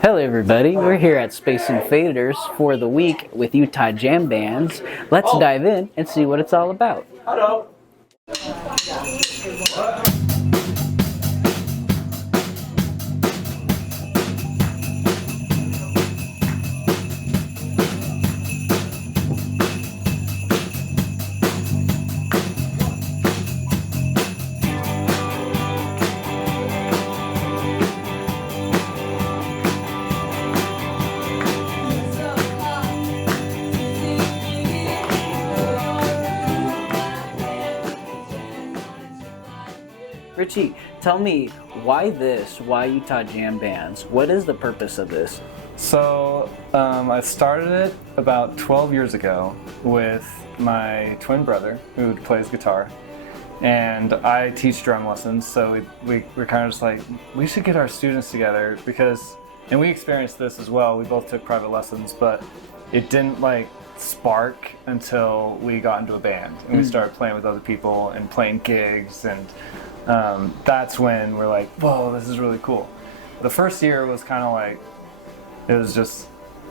Hello everybody, we're here at Space Invaders for the week with Utah Jam Bands. Let's dive in and see what it's all about. Hello. Richie, tell me, why this? Why Utah Jam Bands? What is the purpose of this? So I started it about 12 years ago with my twin brother who plays guitar, and I teach drum lessons. So we're kind of just like, we should get our students together because, and we experienced this as well. We both took private lessons, but it didn't like spark until we got into a band and we started playing with other people and playing gigs, and that's when we're like, whoa, this is really cool. The first year was kind of like, it was just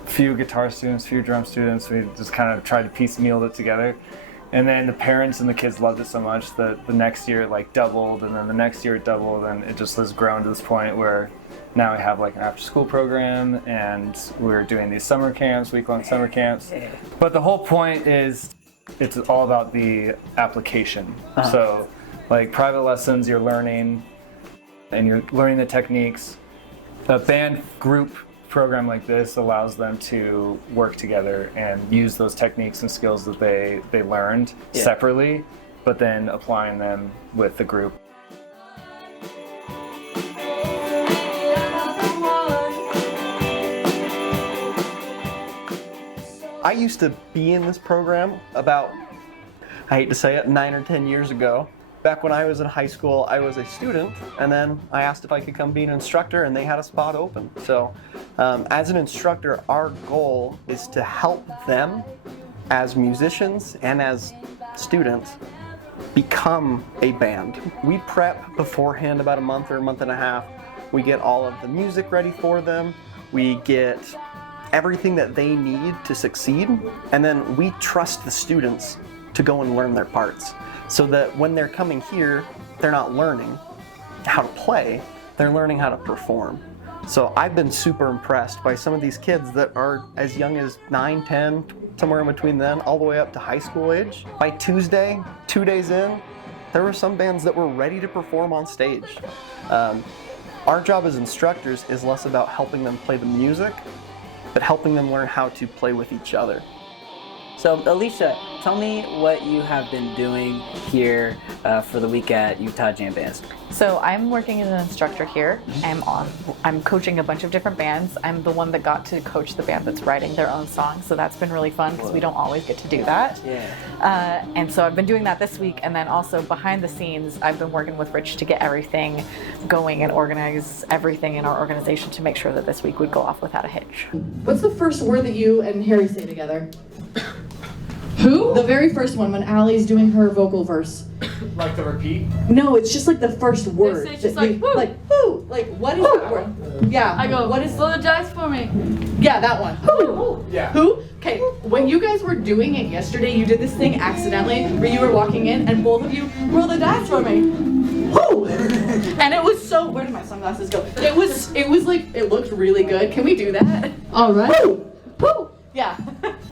a few guitar students, few drum students. We just kind of tried to piecemeal it together. And then the parents and the kids loved it so much that the next year it like doubled, and then the next year it doubled, and it just has grown to this point where now we have like an after school program and we're doing these summer camps, week-long summer camps. But the whole point is it's all about the application. So like private lessons, you're learning and you're learning the techniques. A band group program like this allows them to work together and use those techniques and skills that they learned separately, but then applying them with the group. I used to be in this program about, I hate to say it, 9 or 10 years ago. Back when I was in high school, I was a student, and then I asked if I could come be an instructor, and they had a spot open. So as an instructor, our goal is to help them as musicians and as students become a band. We prep beforehand about a month or a month and a half. We get all of the music ready for them. We get everything that they need to succeed, and then we trust the students to go and learn their parts, so that when they're coming here, they're not learning how to play, they're learning how to perform. So I've been super impressed by some of these kids that are as young as 9, 10, somewhere in between then, all the way up to high school age. By Tuesday, 2 days in, there were some bands that were ready to perform on stage. Our job as instructors is less about helping them play the music, but helping them learn how to play with each other. So Alicia, tell me what you have been doing here for the week at Utah Jam Bands. So I'm working as an instructor here. I'm coaching a bunch of different bands. I'm the one that got to coach the band that's writing their own songs, so that's been really fun because we don't always get to do that. And so I've been doing that this week, and then also behind the scenes, I've been working with Rich to get everything going and organize everything in our organization to make sure that this week would go off without a hitch. What's the first word that you and Harry say together? Who? The very first one, when Allie's doing her vocal verse. Like the repeat? No, it's just like the first word. It's just like, woo. Like, woo. Like, what is that word? Yeah. I go, what is... roll the dice for me. Yeah, that one. Who? Yeah. Who? Okay, when you guys were doing it yesterday, you did this thing accidentally where you were walking in and both of you roll the dice for me. Who? And it was so... Where did my sunglasses go? It was like, it looked really good. Can we do that? All right. Who? Who? Yeah.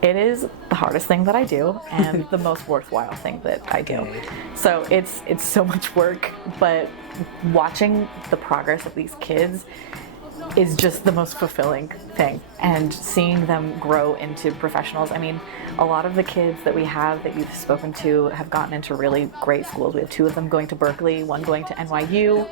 It is the hardest thing that I do and the most worthwhile thing that I do. So it's so much work, but watching the progress of these kids is just the most fulfilling thing, and seeing them grow into professionals. I mean, a lot of the kids that we have that you've spoken to have gotten into really great schools. We have 2 of them going to Berkeley, 1 going to NYU,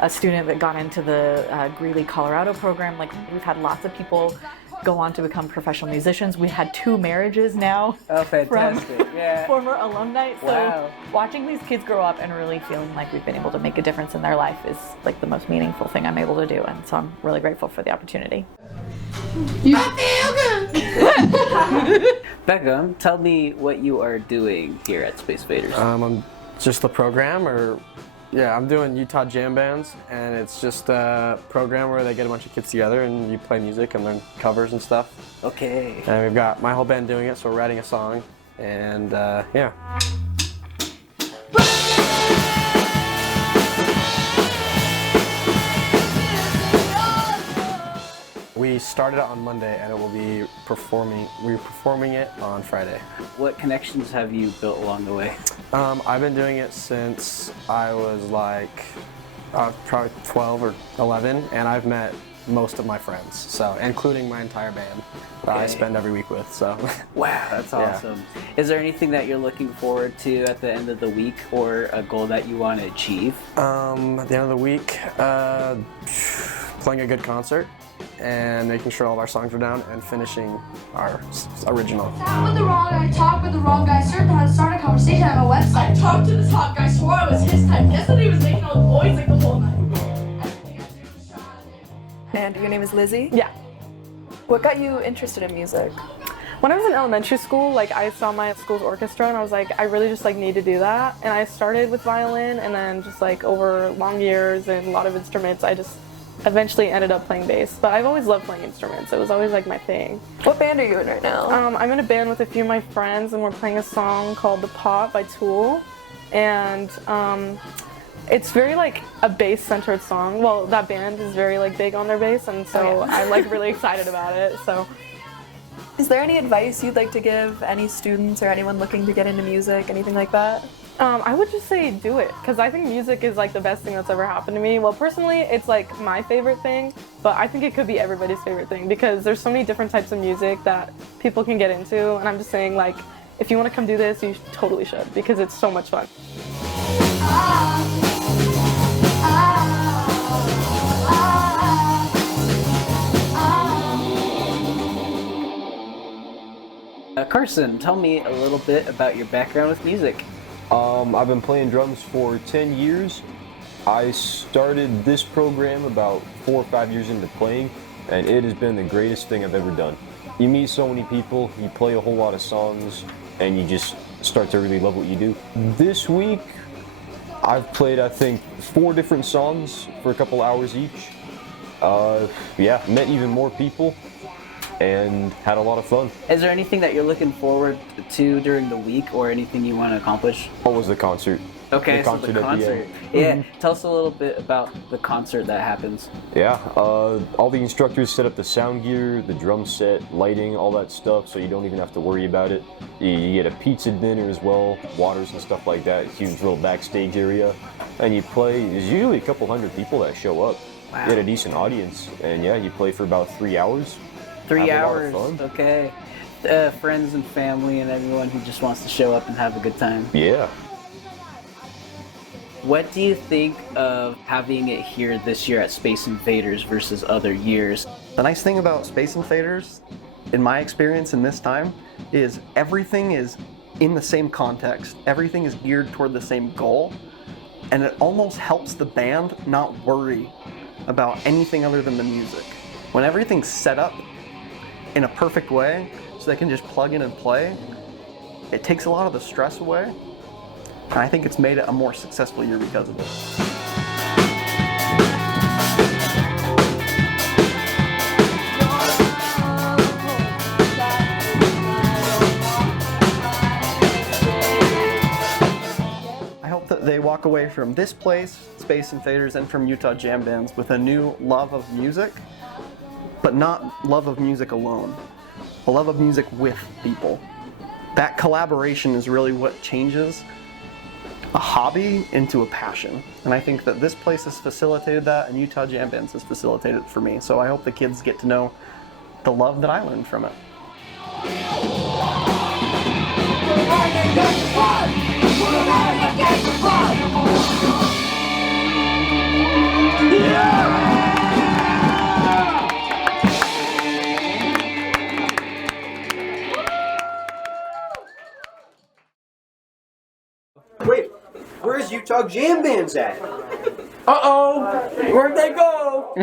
a student that got into the Greeley, Colorado program. Like, we've had lots of people go on to become professional musicians. We had 2 marriages now. Oh, fantastic. From former alumni. So wow. Watching these kids grow up and really feeling like we've been able to make a difference in their life is like the most meaningful thing I'm able to do. And so I'm really grateful for the opportunity. Beckham, tell me what you are doing here at Space Invaders. I'm just the program, or Yeah, I'm doing Utah Jam Bands, and it's just a program where they get a bunch of kids together and you play music and learn covers and stuff. Okay. And we've got my whole band doing it, so we're writing a song, and yeah. We started it on Monday, and we're performing it on Friday. What connections have you built along the way? I've been doing it since I was like probably 12 or 11, and I've met most of my friends, so including my entire band that I spend every week with. So wow, that's awesome. Is there anything that you're looking forward to at the end of the week, or a goal that you want to achieve? At the end of the week, playing a good concert and making sure all of our songs are down and finishing our original. Sat with the wrong guy, talked with the wrong guy, certain how to start a conversation on a website. I talked to this hot guy, swore I was his type. Guess that he was making all the boys like the whole night. Everything I do is shot. And your name is Lizzie? Yeah. What got you interested in music? When I was in elementary school, like I saw my school's orchestra and I was like, I really just like need to do that. And I started with violin, and then just like over long years and a lot of instruments, I just eventually ended up playing bass. But I've always loved playing instruments. It was always like my thing. What band are you in right now? I'm in a band with a few of my friends, and we're playing a song called The Pot by Tool. And it's very like a bass-centered song. Well, that band is very like big on their bass, and so I'm like really excited about it. So, is there any advice you'd like to give any students or anyone looking to get into music, anything like that? I would just say do it, because I think music is like the best thing that's ever happened to me. Well, personally, it's like my favorite thing, but I think it could be everybody's favorite thing, because there's so many different types of music that people can get into, and I'm just saying, like, if you want to come do this, you totally should, because it's so much fun. Carson, tell me a little bit about your background with music. I've been playing drums for 10 years. I started this program about 4 or 5 years into playing, and it has been the greatest thing I've ever done. You meet so many people, you play a whole lot of songs, and you just start to really love what you do. This week, I've played, I think, 4 different songs for a couple hours each. Yeah, met even more people and had a lot of fun. Is there anything that you're looking forward to during the week, or anything you want to accomplish? What was the concert? Okay, the so concert the at the concert. end. Yeah, tell us a little bit about the concert that happens. Yeah, all the instructors set up the sound gear, the drum set, lighting, all that stuff, so you don't even have to worry about it. You get a pizza dinner as well, waters and stuff like that, huge little backstage area, and you play. There's usually a couple hundred people that show up. Wow. You get a decent audience, and yeah, you play for about 3 hours. 3 Have a lot hours, of fun. okay. Friends and family and everyone who just wants to show up and have a good time. Yeah. What do you think of having it here this year at Space Invaders versus other years? The nice thing about Space Invaders, in my experience in this time, is everything is in the same context. Everything is geared toward the same goal, and it almost helps the band not worry about anything other than the music. When everything's set up in a perfect way, so they can just plug in and play, it takes a lot of the stress away, and I think it's made it a more successful year because of it. I hope that they walk away from this place, Space Invaders, and from Utah Jam Bands with a new love of music, but not love of music alone, a love of music with people. That collaboration is really what changes a hobby into a passion. And I think that this place has facilitated that, and Utah Jam Bands has facilitated it for me. So I hope the kids get to know the love that I learned from it. Wait, where's Utah Jam Bands at? Uh-oh, where'd they go?